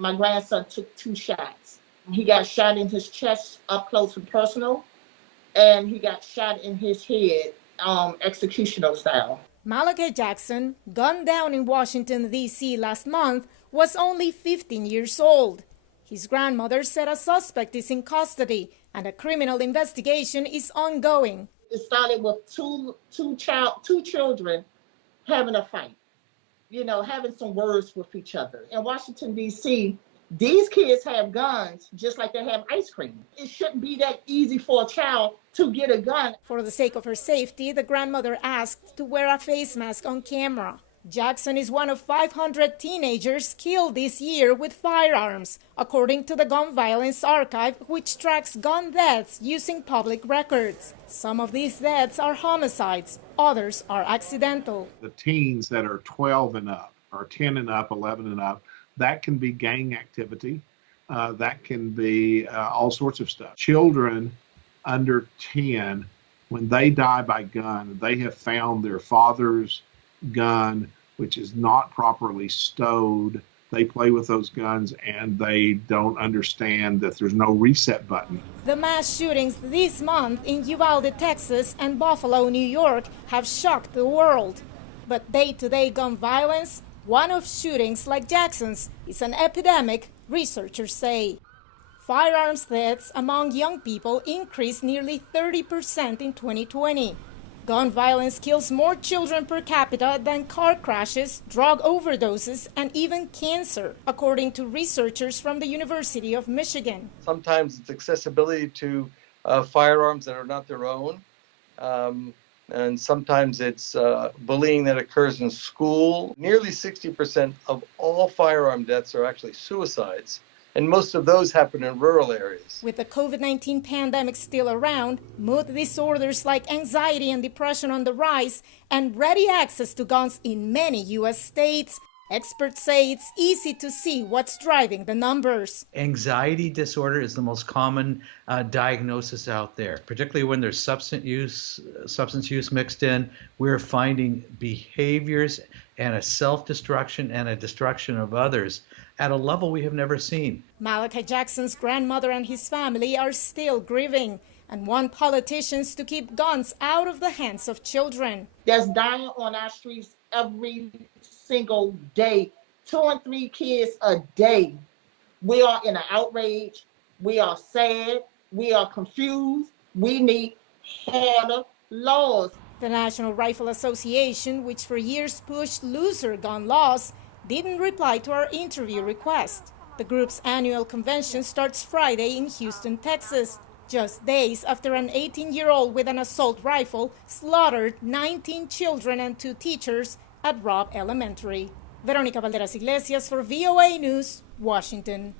my grandson took 2 shots. He got shot in his chest up close and personal, and he got shot in his head, executional style. Malachi Jackson, gunned down in Washington, D.C. last month, was only 15 years old. His grandmother said a suspect is in custody and a criminal investigation is ongoing. It started with two children having a fight, having some words with each other. In Washington, D.C., these kids have guns just like they have ice cream. It shouldn't be that easy for a child to get a gun. For the sake of her safety, the grandmother asked to wear a face mask on camera. Jackson is one of 500 teenagers killed this year with firearms, according to the Gun Violence Archive, which tracks gun deaths using public records. Some of these deaths are homicides, others are accidental. The teens that are 12 and up, or 10 and up, 11 and up, that can be gang activity. That can be all sorts of stuff. Children under 10, when they die by gun, they have found their father's gun, which is not properly stowed. They play with those guns and they don't understand that there's no reset button. The mass shootings this month in Uvalde, Texas and Buffalo, New York have shocked the world. But day-to-day gun violence, one of shootings like Jackson's, is an epidemic, researchers say. Firearms deaths among young people increased nearly 30% in 2020. Gun violence kills more children per capita than car crashes, drug overdoses, and even cancer, according to researchers from the University of Michigan. Sometimes it's accessibility to firearms that are not their own. And sometimes it's bullying that occurs in school. Nearly 60% of all firearm deaths are actually suicides, and most of those happen in rural areas. With the COVID-19 pandemic still around, mood disorders like anxiety and depression on the rise, and ready access to guns in many U.S. states, experts say it's easy to see what's driving the numbers. Anxiety disorder is the most common diagnosis out there, particularly when there's substance use mixed in. We're finding behaviors and a self-destruction and a destruction of others at a level we have never seen. Malachi Jackson's grandmother and his family are still grieving and want politicians to keep guns out of the hands of children. There's dying on our streets every single day, 2 and 3 kids a day. We are in an outrage. We are sad. We are confused. We need harder laws. The National Rifle Association, which for years pushed looser gun laws, didn't reply to our interview request. The group's annual convention starts Friday in Houston, Texas, just days after an 18-year-old with an assault rifle slaughtered 19 children and 2 teachers at Robb Elementary. Veronica Valderas Iglesias for VOA News, Washington.